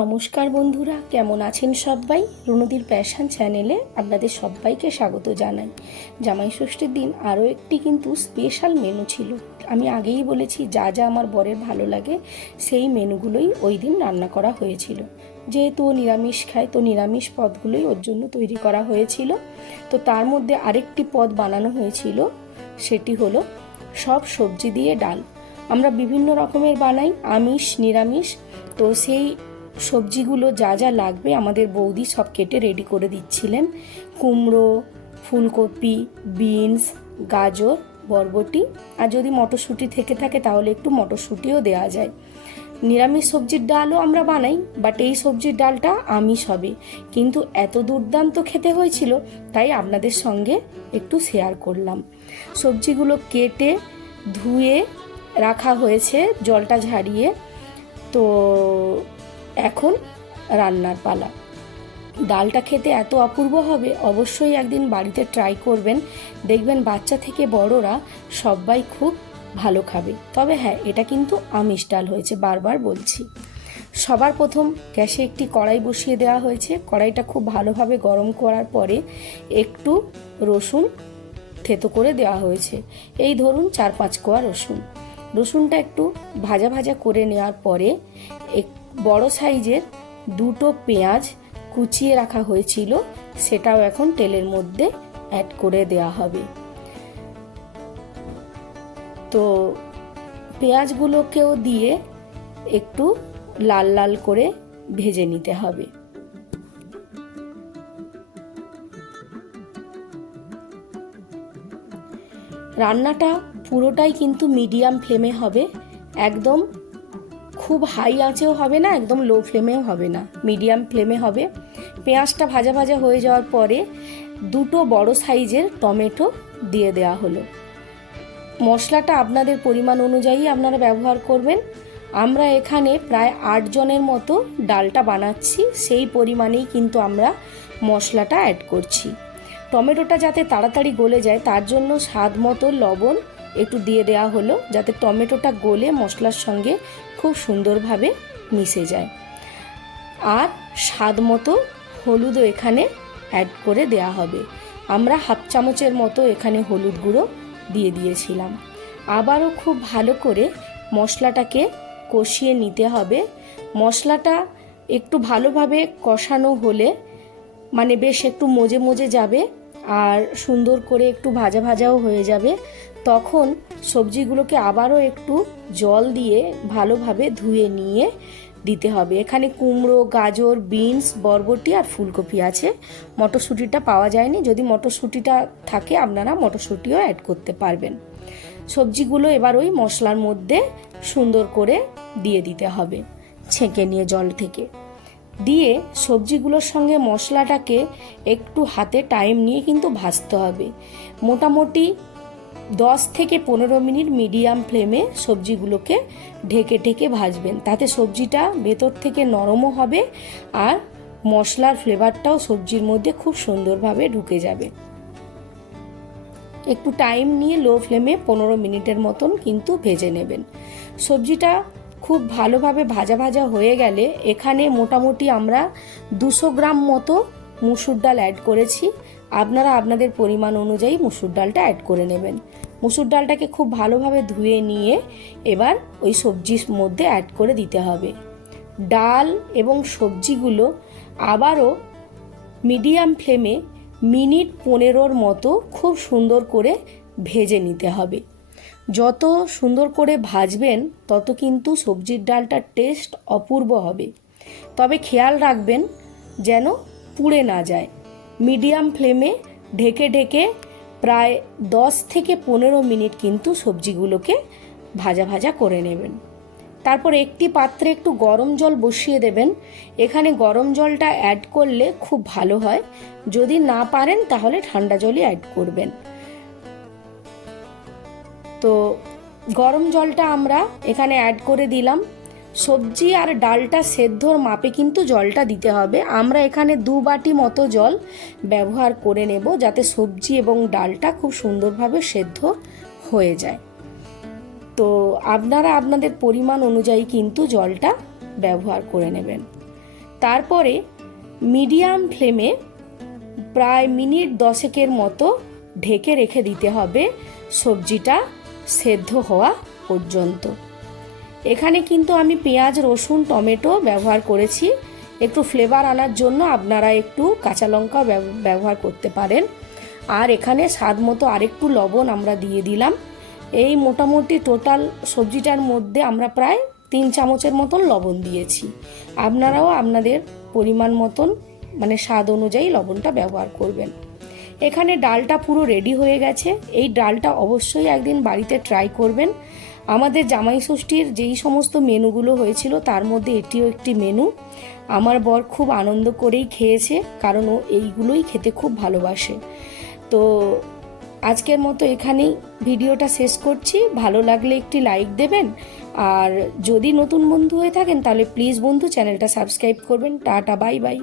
নমস্কার বন্ধুরা, কেমন আছেন সবাই? রুনুদির প্যাশন চ্যানেলে আপনাদের সবাইকে স্বাগত জানাই। জামাই ষষ্ঠীর দিন আরও একটি কিন্তু স্পেশাল মেনু ছিল। আমি আগেই বলেছি যা যা আমার বরের ভালো লাগে সেই মেনুগুলোই ওই দিন রান্না করা হয়েছিল। যেহেতু ও নিরামিষ খায়, তো নিরামিষ পদগুলোই ওর জন্য তৈরি করা হয়েছিল। তো তার মধ্যে আরেকটি পদ বানানো হয়েছিল, সেটি হলো সব সবজি দিয়ে ডাল। আমরা বিভিন্ন রকমের বানাই, আমিষ নিরামিষ। তো সেই সবজিগুলো যা যা লাগবে আমাদের বৌদি সব কেটে রেডি করে দিচ্ছিলেন। কুমড়ো, ফুলকপি, বিনস, গাজর, বরবটি, আর যদি মটরশুঁটি থেকে থাকে তাহলে একটু মটরশুঁটিও দেওয়া যায়। নিরামিষ সবজির ডালও আমরা বানাই, বাট এই সবজির ডালটা আমিষ হবে, কিন্তু এত দুর্দান্ত খেতে হয়েছিল তাই আপনাদের সঙ্গে একটু শেয়ার করলাম। সবজিগুলো কেটে ধুয়ে রাখা হয়েছে জলটা ঝারিয়ে। তো এখন রান্নার পালা। ডালটা খেতে এত অপূর্ব হবে, অবশ্যই একদিন বাড়িতে ট্রাই করবেন। দেখবেন বাচ্চা থেকে বড়রা সবাই খুব ভালো খাবে। তবে হ্যাঁ, এটা কিন্তু আমিষ ডাল হয়েছে, বারবার বলছি। সবার প্রথম গ্যাসে একটি কড়াই বসিয়ে দেওয়া হয়েছে। কড়াইটা খুব ভালোভাবে গরম করার পরে একটু রসুন থেতো করে দেওয়া হয়েছে। এই ধরুন 4-5 কোয়া রসুন। রসুনটা একটু ভাজা ভাজা করে নেওয়ার পরে বড় সাইজের 2টো পেঁয়াজ কুচিয়ে রাখা হয়েছিল, সেটাও এখন তেলের মধ্যে অ্যাড করে দেওয়া হবে। তো পেঁয়াজগুলোকেও দিয়ে একটু লাল লাল করে ভেজে নিতে হবে। রান্নাটা পুরোটাই কিন্তু মিডিয়াম ফ্লেমে হবে, একদম খুব হাই আঁচেও হবে না, একদম লো ফ্লেমেও হবে না, মিডিয়াম ফ্লেমে হবে। পেঁয়াজটা ভাজা ভাজা হয়ে যাওয়ার পরে 2টো বড় সাইজের টমেটো দিয়ে দেওয়া হলো। মশলাটা আপনাদের পরিমাণ অনুযায়ী আপনারা ব্যবহার করবেন। আমরা এখানে প্রায় 8 জনের মতো ডালটা বানাচ্ছি, সেই পরিমাণেই কিন্তু আমরা মশলাটা অ্যাড করছি। টমেটোটা যাতে তাড়াতাড়ি গলে যায় তার জন্য স্বাদ মতো লবণ একটু দিয়ে দেওয়া হলো, যাতে টমেটোটা গলে মশলার সঙ্গে খুব সুন্দরভাবে মিশে যায়। আর স্বাদ মতো হলুদও এখানে অ্যাড করে দেওয়া হবে। আমরা 1/2 চামচের মতো এখানে হলুদ গুঁড়ো দিয়ে দিয়েছিলাম। আবারও খুব ভালো করে মশলাটাকে কষিয়ে নিতে হবে। মশলাটা একটু ভালোভাবে কষানো হলে, মানে বেশ একটু মজে মজে যাবে আর সুন্দর করে একটু ভাজা ভাজাও হয়ে যাবে, তখন সবজিগুলোকে আবারও একটু জল দিয়ে ভালোভাবে ধুয়ে নিয়ে দিতে হবে। এখানে কুমড়ো, গাজর, বিনস, বরবটি আর ফুলকপি আছে। মটরশুঁটিটা পাওয়া যায়নি, যদি মটরশুঁটিটা থাকে আপনারা মটরশুঁটিও অ্যাড করতে পারবেন। সবজিগুলো এবার ওই মশলার মধ্যে সুন্দর করে দিয়ে দিতে হবে, ছেঁকে নিয়ে জল থেকে। দিয়ে সবজিগুলোর সঙ্গে মশলাটাকে একটু হাতে টাইম নিয়ে কিন্তু ভাজতে হবে। মোটামুটি 10 থেকে 15 মিনিট মিডিয়াম ফ্লেমে সবজিগুলোকে ঢেকে ঢেকে ভাজবেন, তাতে সবজিটা ভেতর থেকে নরমও হবে আর মশলার ফ্লেভারটাও সবজির মধ্যে খুব সুন্দরভাবে ঢুকে যাবে। একটু টাইম নিয়ে লো ফ্লেমে 15 মিনিটের মতন কিন্তু ভেজে নেবেন। সবজিটা খুব ভালোভাবে ভাজা ভাজা হয়ে গেলে এখানে মোটামুটি আমরা 200 গ্রাম মতো মুসুর ডাল অ্যাড করেছি। আপনারা আপনাদের পরিমাণ অনুযায়ী মুসুর ডালটা অ্যাড করে নেবেন। মুসুর ডালটাকে খুব ভালোভাবে ধুয়ে নিয়ে এবার ওই সবজির মধ্যে অ্যাড করে দিতে হবে। ডাল এবং সবজিগুলো আবারও মিডিয়াম ফ্লেমে মিনিট 15 মতো খুব সুন্দর করে ভেজে নিতে হবে। যত সুন্দর করে ভাজবেন তত কিন্তু সবজির ডালটার টেস্ট অপূর্ব হবে। তবে খেয়াল রাখবেন যেন পুড়ে না যায়। মিডিয়াম ফ্লেমে ঢেকে ঢেকে প্রায় 10 থেকে 15 মিনিট কিন্তু সবজিগুলোকে ভাজা ভাজা করে নেবেন। তারপর একটি পাত্রে একটু গরম জল বসিয়ে দেবেন। এখানে গরম জলটা অ্যাড করলে খুব ভালো হয়, যদি না পারেন তাহলে ঠান্ডা জলই অ্যাড করবেন। তো গরম জলটা আমরা এখানে অ্যাড করে দিলাম। সবজি আর ডালটা সেদ্ধর মাপে কিন্তু জলটা দিতে হবে। আমরা এখানে 2 বাটি মতো জল ব্যবহার করে নেব, যাতে সবজি এবং ডালটা খুব সুন্দরভাবে সেদ্ধ হয়ে যায়। তো আপনারা আপনাদের পরিমাণ অনুযায়ী কিন্তু জলটা ব্যবহার করে নেবেন। তারপরে মিডিয়াম ফ্লেমে প্রায় মিনিট 10 মতো ঢেকে রেখে দিতে হবে সবজিটা সেদ্ধ হওয়া পর্যন্ত। এখানে কিন্তু আমি পেঁয়াজ, রসুন, টমেটো ব্যবহার করেছি। একটু ফ্লেভার আনার জন্য আপনারা একটু কাঁচা লঙ্কা ব্যবহার করতে পারেন। আর এখানে স্বাদ মতো আরেকটু লবণ আমরা দিয়ে দিলাম। এই মোটামুটি টোটাল সবজিটার মধ্যে আমরা প্রায় 3 চামচের মতন লবণ দিয়েছি। আপনারাও আপনাদের পরিমাণ মতন মানে স্বাদ অনুযায়ী লবণটা ব্যবহার করবেন। এখানে ডালটা পুরো রেডি হয়ে গেছে। এই ডালটা অবশ্যই একদিন বাড়িতে ট্রাই করবেন। আমাদের জামাই ষষ্ঠীর যেই সমস্ত মেনুগুলো হয়েছিল তার মধ্যে এটিও একটি মেনু। আমার বর খুব আনন্দ করেই খেয়েছে, কারণ ও এইগুলোই খেতে খুব ভালোবাসে। তো আজকের মতো এখানেই ভিডিওটা শেষ করছি। ভালো লাগলে একটি লাইক দেবেন, আর যদি নতুন বন্ধু হয়ে থাকেন তাহলে প্লিজ বন্ধু চ্যানেলটা সাবস্ক্রাইব করবেন। Tata, bye bye.